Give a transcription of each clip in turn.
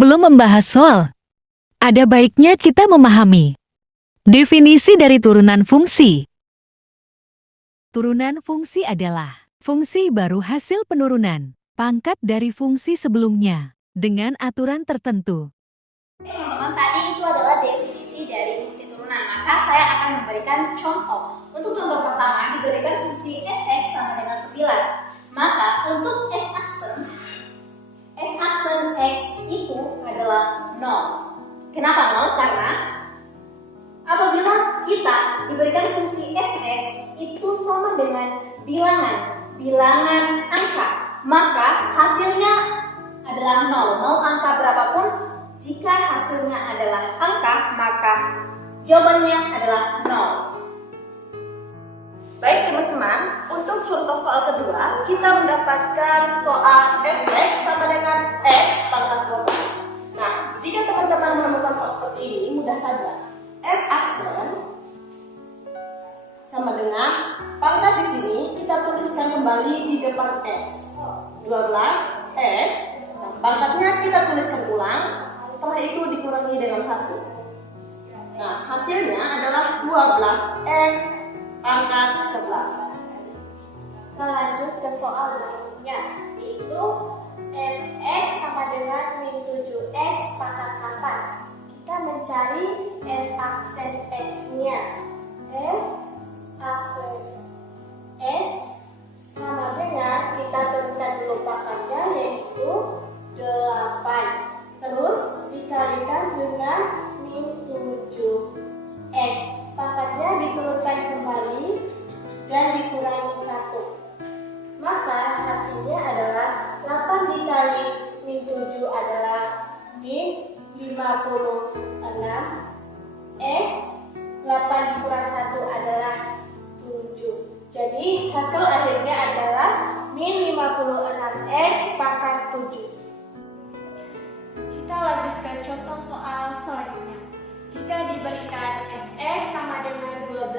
Sebelum membahas soal, ada baiknya kita memahami definisi dari turunan fungsi. Turunan fungsi adalah fungsi baru hasil penurunan pangkat dari fungsi sebelumnya dengan aturan tertentu. Teman-teman, tadi itu adalah definisi dari fungsi turunan. Maka saya akan memberikan contoh. Untuk contoh pertama diberikan fungsi f(x) sama dengan 9. Maka untuk f aksen x itu adalah 0. Kenapa 0? Karena apabila kita diberikan fungsi f(x) itu sama dengan bilangan angka, maka hasilnya adalah 0. Mau angka berapapun, jika hasilnya adalah angka, maka jawabannya adalah 0. Baik teman-teman, untuk contoh soal kedua, kita mendapatkan soal f(x) sama dengan x pangkat 12. Nah, jika teman-teman menemukan soal seperti ini, mudah saja. F aksen sama dengan pangkat di sini kita tuliskan kembali di depan x. 12x, nah, pangkatnya kita tuliskan ulang, setelah itu dikurangi dengan 1. Nah, hasilnya adalah 12x pangkat 11. Kita lanjut ke soal berikutnya, yaitu f(x) sama dengan min 7x pangkat 8. Kita mencari f aksen x-nya. F aksen x sama dengan, kita turunkan dulu pangkatnya, yaitu 8. Terus dikalikan dengan min 7x. Pangkatnya diturunkan kembali dan dikurangi 1. Maka hasilnya adalah 8 dikali min 7 adalah min 56x. 8 dikurang 1 adalah 7. Jadi hasil akhirnya adalah min 56x pangkat 7. Kita lanjut ke contoh soal selanjutnya. Jika diberikan f(x) sama dengan 12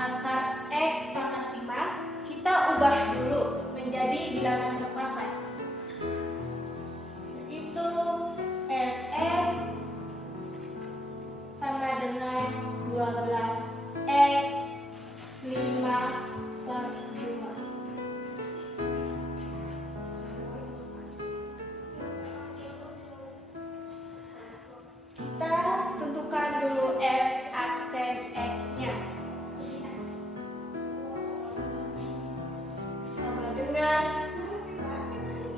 akar x pangkat 5, kita ubah dulu menjadi bilangan terpangkat. Itu f(x) sama dengan 12x 5/2. Kita tentukan dulu f aksen x-nya. Sama dengan,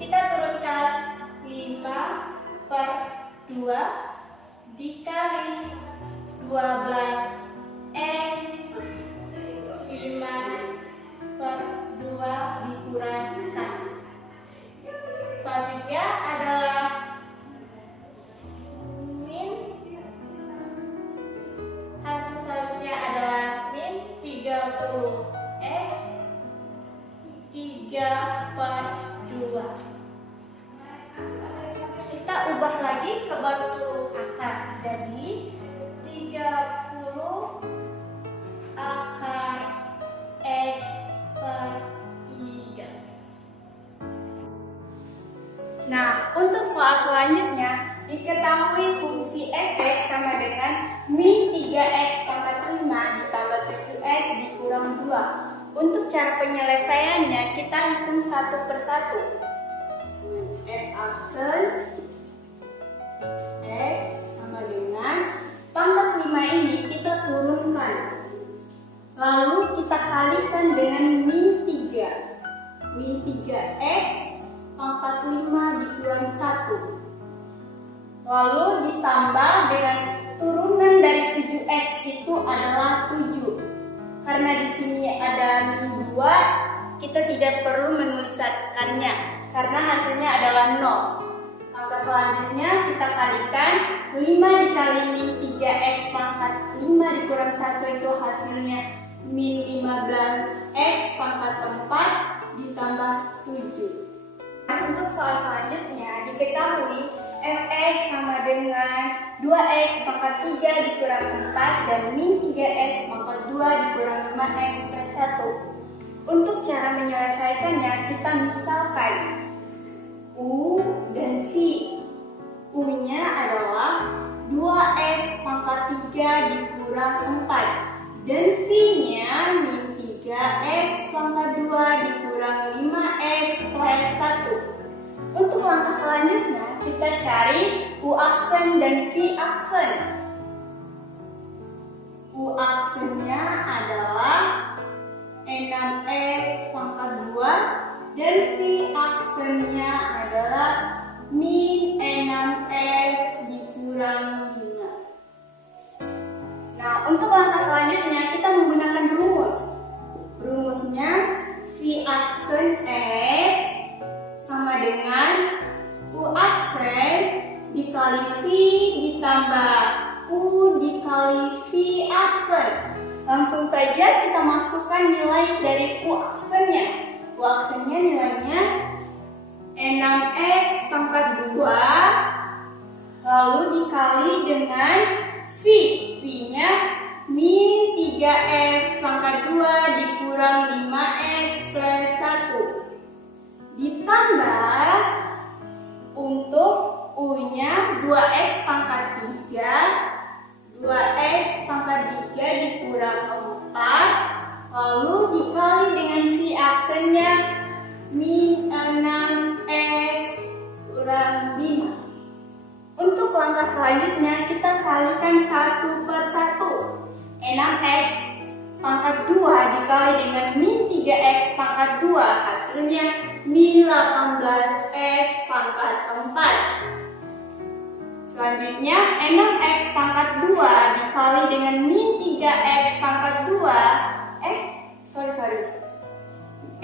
kita turunkan 5/2 dikali 12x 5/2 dikurang 1. Selanjutnya adalah hasil selanjutnya adalah min 30x 3/2. Kita ubah lagi ke bentuk akar. Jadi 30 akar x per 3. Nah, untuk soal selanjutnya, diketahui fungsi f(x) sama dengan min 3x pangkat 5 ditambah 7x dikurang 2. Untuk cara penyelesaiannya, kita hitung satu persatu. F aksen x sama dengan pangkat 5 ini kita turunkan. Lalu kita kalikan dengan min 3. Min 3x pangkat 5 dikurang 1. Lalu ditambah dengan turunan dari 7x itu adalah 7. Karena di sini ada min 2, kita tidak perlu menuliskannya karena hasilnya adalah 0. Angka selanjutnya kita kalikan 5 dikali min 3x pangkat 5 dikurang 1 itu hasilnya min 15x pangkat 4 ditambah 7. Untuk soal selanjutnya diketahui f(x) sama dengan 2x pangkat 3 dikurang 4 dan min 3x pangkat 2 dikurang 5x per 1. Untuk cara menyelesaikannya kita misalkan U dan V. U-nya adalah 2x pangkat 3 dikurang 4. Dan V-nya min 3x pangkat 2 dikurang 5x plus 1. Untuk langkah selanjutnya, kita cari U aksen dan V aksen. U aksennya adalah 6x pangkat 2 dan V aksennya adalah min 6x dikurang 5. Nah, untuk langkah selanjutnya kita menggunakan rumus. Rumusnya V aksen X sama dengan U aksen dikali V ditambah U dikali V aksen. Langsung saja kita masukkan nilai dari U aksennya. U aksennya nilainya 6x pangkat 2 lalu dikali dengan V. V-nya min 3x pangkat 2 dikurang 5x plus 1 ditambah untuk U-nya 2x pangkat 3 2x pangkat 3 dikurang 4 lalu dikali dengan V aksennya min 6x kurang 5. Untuk langkah selanjutnya kita kalikan satu per satu. 6x pangkat 2 dikali dengan min 3x pangkat 2 hasilnya min 18x pangkat 4. Selanjutnya 6x pangkat 2 dikali dengan min 3x pangkat 2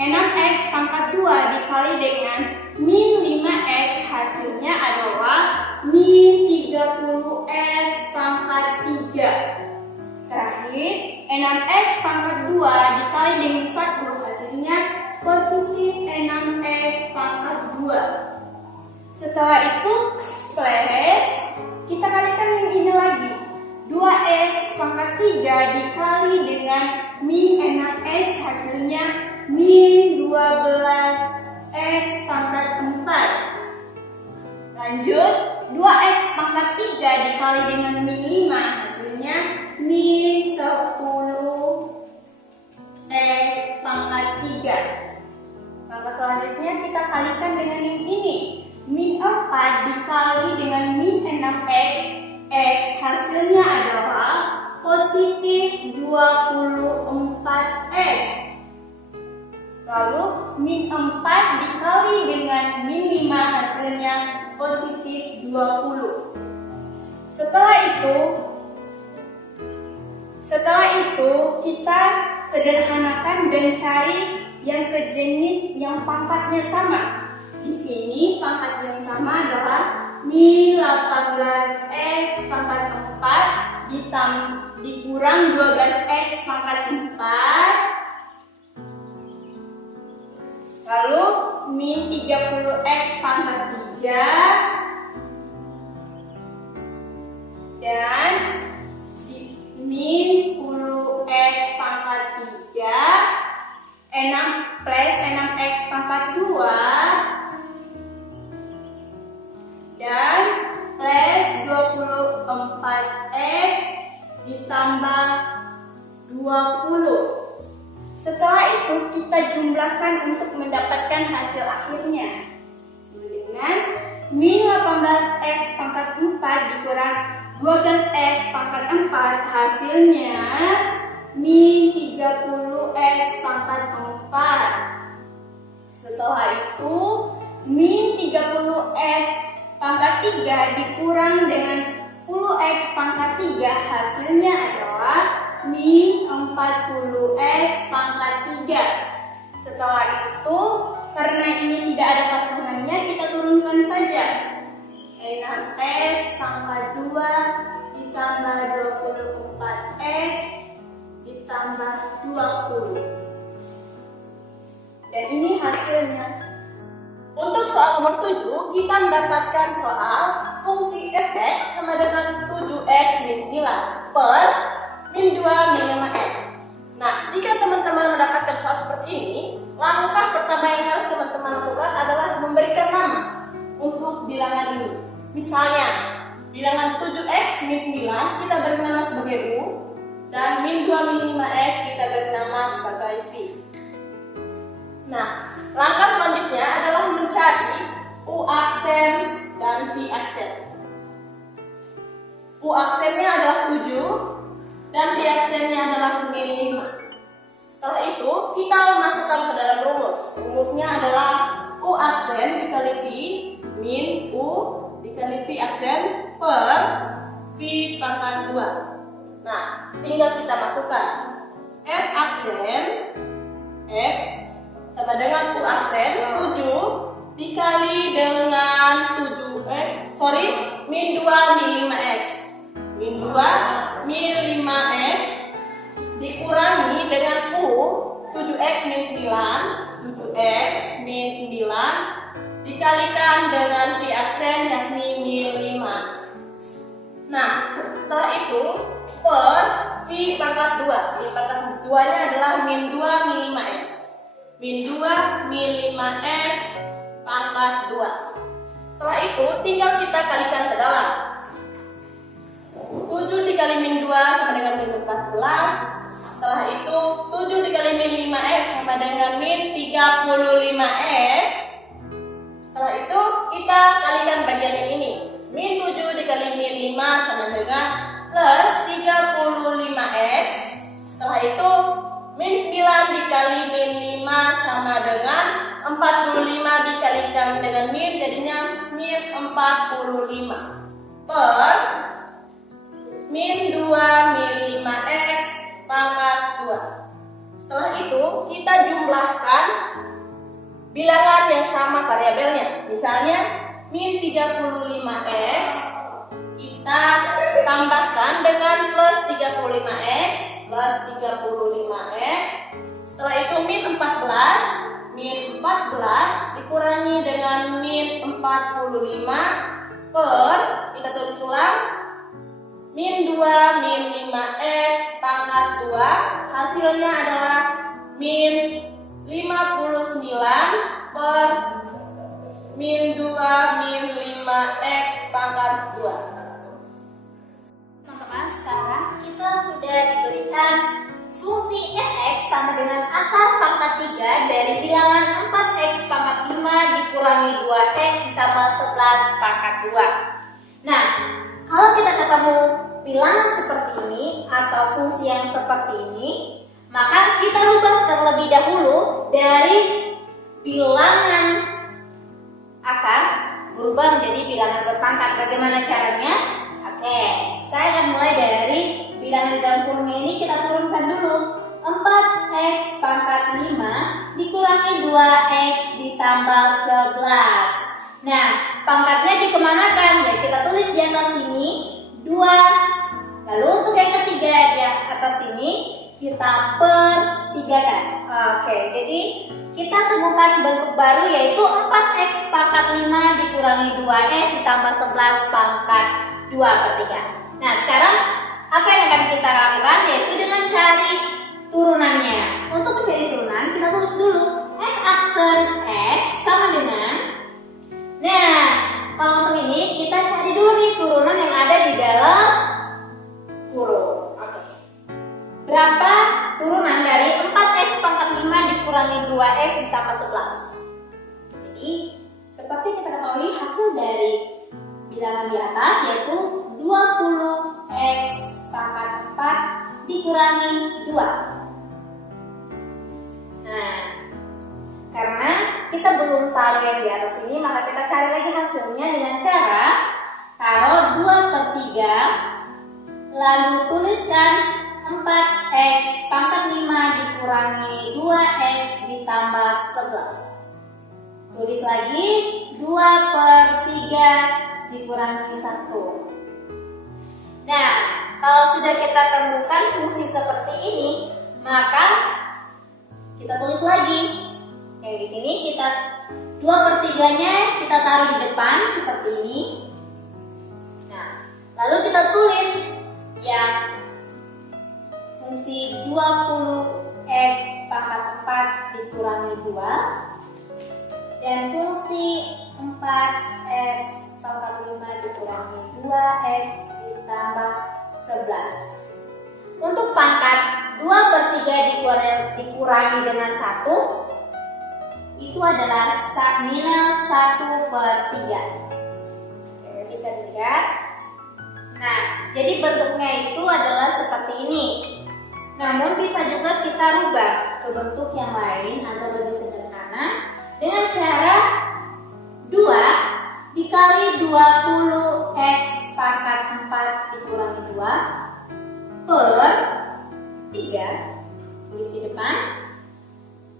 6x pangkat 2 dikali dengan min 5x hasilnya adalah min 30x pangkat 3. Terakhir 6x pangkat 2 dikali dengan 1 hasilnya positif 6x pangkat 2. Setelah itu plus kita kalikan yang ini lagi. 2x pangkat 3 dikali dengan min 6x hasilnya min 12x pangkat 4. Lanjut 2x pangkat 3 dikali dengan min 5 hasilnya min 10x pangkat 3. Langkah selanjutnya kita kalikan dengan yang ini. Min 4 dikali dengan min 6x hasilnya adalah positif 24x. Lalu min 4 dikali dengan min 5 hasilnya positif 20. Setelah itu kita sederhanakan dan cari yang sejenis yang pangkatnya sama. Di sini pangkat yang sama adalah min 18x pangkat 4 dikurang 12x pangkat 4 lalu min 30x pangkat 3 dan min 10x pangkat 3 6 plus 6x pangkat 2 dan plus 24x ditambah 20. Setelah itu kita jumlahkan untuk mendapatkan hasil akhirnya. Dengan min 18x pangkat 4 dikurang 12x pangkat 4 hasilnya min 30x pangkat 4. Setelah itu min 30x pangkat 3 dikurang dengan 10x pangkat 3 hasilnya adalah min 40x pangkat 3. Setelah itu karena ini tidak ada pasangannya kita turunkan saja. 6x pangkat 2 ditambah 24x ditambah 20. Dan ini hasilnya. Untuk soal nomor 7, kita mendapatkan soal fungsi f(x) sama dengan 7x min 9 per min 2 min 5x. Nah, jika teman-teman mendapatkan soal seperti ini, langkah pertama yang harus teman-teman lakukan adalah memberikan nama untuk bilangan ini. Misalnya, bilangan 7x min 9 kita beri nama sebagai U, dan min 2 min 5x kita beri nama sebagai V. Nah, langkah selanjutnya adalah mencari U aksen dan V aksen. U aksennya adalah 7 dan V aksennya adalah min 5. Setelah itu, kita memasukkan ke dalam rumus. Rumusnya adalah U aksen dikali V min U dikali V aksen per V pangkat 2. Nah, tinggal kita masukkan F aksen X sama dengan U aksen 7 dikali dengan min 2 min 5x. Min 2 min 5x dikurangi dengan U 7x min 9 7x min 9 dikalikan dengan V aksen yakni min 5. Nah, setelah itu per V pangkat 2. V pangkat 2 nya adalah min 2 min 5x. Min 2 min 5x pangkat 2. Setelah itu tinggal kita kalikan ke dalam. 7 dikali min 2 sama dengan min 14. Setelah itu 7 dikali min 5x sama dengan min 35x. Setelah itu kita kalikan bagian yang ini. Min 7 dikali min 5 sama dengan plus 35x. Setelah itu min 9 dikali min 5 sama dengan 45 dikalikan dengan min jadinya min 45 per min 2 min 5x pangkat 2. Setelah itu kita jumlahkan bilangan yang sama variabelnya. Misalnya min 35x kita tambahkan dengan plus 35x plus 35x. Setelah itu min 14 dikurangi dengan min 45 per kita tulis ulang min 2 min 5x pangkat 2 hasilnya adalah min 59 per min 2 min 5x pangkat 2. Teman-teman, sekarang kita sudah diberikan fungsi fx sama dengan akar pangkat 3 dari bilangan 4x pangkat 5 dikurangi 2x ditambah 11 pangkat 2. Nah, kalau kita ketemu bilangan seperti ini atau fungsi yang seperti ini, maka kita rubah terlebih dahulu dari bilangan akar berubah menjadi bilangan berpangkat. Bagaimana caranya? Oke, saya akan mulai dari bilangan di dalam kurungnya ini kita turunkan dulu. 4x pangkat 5 dikurangi 2x ditambah 11. Nah, pangkatnya dikemanakan? Ya, kita tulis di atas sini 2. Lalu untuk yang ketiga di atas sini kita pertigakan. Oke, jadi kita temukan bentuk baru yaitu 4x pangkat 5 dikurangi 2x ditambah 11 pangkat 2 per 3. Nah, sekarang apa yang akan kita lakukan yaitu dengan cari turunannya. Untuk mencari turunan kita tulis dulu f aksen x sama dengan. Nah, kalau untuk ini kita cari dulu nih turunan yang ada di dalam kurung. Oke. Berapa turunan dari 4x pangkat 5 dikurangi 2x ditambah 11? Jadi, seperti kita ketahui hasil dari bilangan di atas yaitu 20x pangkat 4 dikurangi 2. Nah, karena kita belum tahu yang di atas ini, maka kita cari lagi hasilnya dengan cara taruh 2/3, lalu tuliskan 4x pangkat 5 dikurangi 2x ditambah 11. Tulis lagi 2/3 dikurangi 1. Nah, kalau sudah kita temukan fungsi seperti ini, maka kita tulis lagi. Yang di sini kita 2/3-nya kita taruh di depan seperti ini. Nah, lalu kita tulis yang fungsi 20x pangkat 4 dikurangi 2 dan fungsi 4x 4x pangkat 5 dikurangi 2x ditambah 11. Untuk pangkat 2/3 dikurangi dengan 1, itu adalah minus 1/3. Oke, bisa dilihat. Nah, jadi bentuknya itu adalah seperti ini. Namun bisa juga kita rubah ke bentuk yang lain agar lebih sederhana dengan cara 2 dikali 20x pangkat 4 dikurangi 2 per 3, tulis di depan,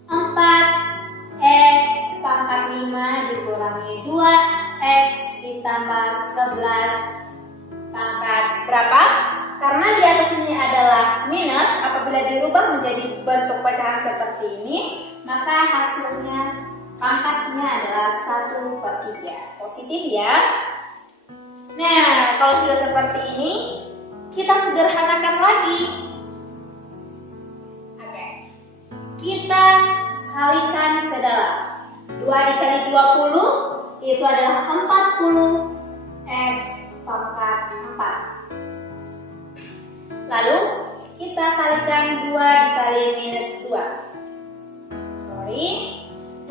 4x pangkat 5 dikurangi 2x ditambah 11 pangkat berapa? Karena di atas ini adalah minus, apabila dirubah menjadi bentuk pecahan seperti ini, maka hasilnya pangkatnya adalah 1/3. Positif ya. Nah, kalau sudah seperti ini, kita sederhanakan lagi. Oke. Kita kalikan ke dalam. 2 dikali 20 itu adalah 40x pangkat 4. Lalu kita kalikan 2 dikali minus 2.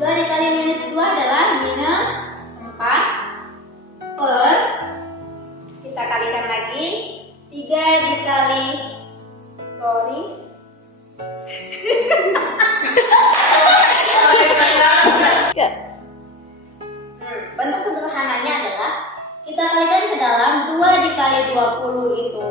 2 dikali minus 2 adalah minus 4 per, kita kalikan lagi, 3 dikali, bentuk sederhananya adalah kita kalikan ke dalam 2 dikali 20 itu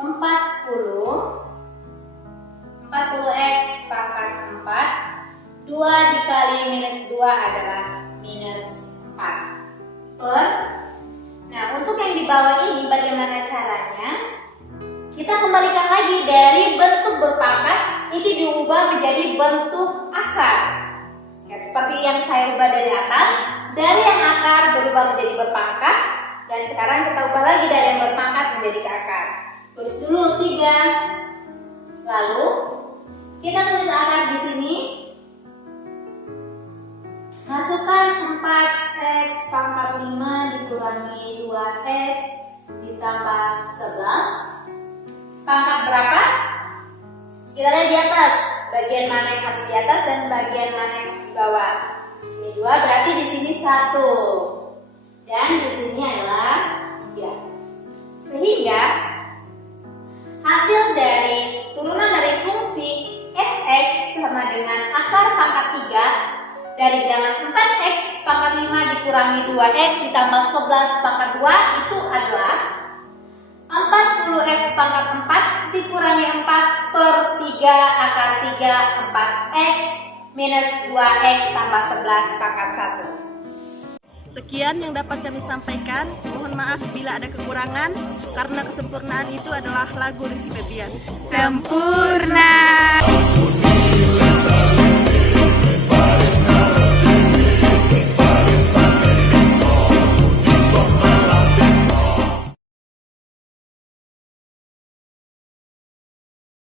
40x pangkat 4, 2 dikali minus 2 adalah minus 4 per. Nah, untuk yang di bawah ini bagaimana caranya? Kita kembalikan lagi dari bentuk berpangkat itu diubah menjadi bentuk akar. Ya, seperti yang saya ubah dari atas, dari yang akar berubah menjadi berpangkat, dan sekarang kita ubah lagi dari yang berpangkat menjadi ke akar. Tulis dulu 3. Lalu kita tulis akar di sini. Masukkan 4x pangkat 5 dikurangi 2x ditambah 11. Pangkat berapa? Kita lihat di atas. Bagian mana yang harus di atas dan bagian mana yang harus di bawah. Di sini 2, berarti di sini 1. Dan di sini adalah 3. Sehingga hasil dari turunan dari fungsi fx sama dengan akar pangkat 3 dari bilangan 4x pangkat 5 dikurangi 2x ditambah 11 pangkat 2 itu adalah 40x pangkat 4 dikurangi 4 per 3 akar 3 4x minus 2x tambah 11 pangkat 1. Sekian yang dapat kami sampaikan. Mohon maaf bila ada kekurangan, karena kesempurnaan itu adalah lagu Rizky Febian. Sempurna.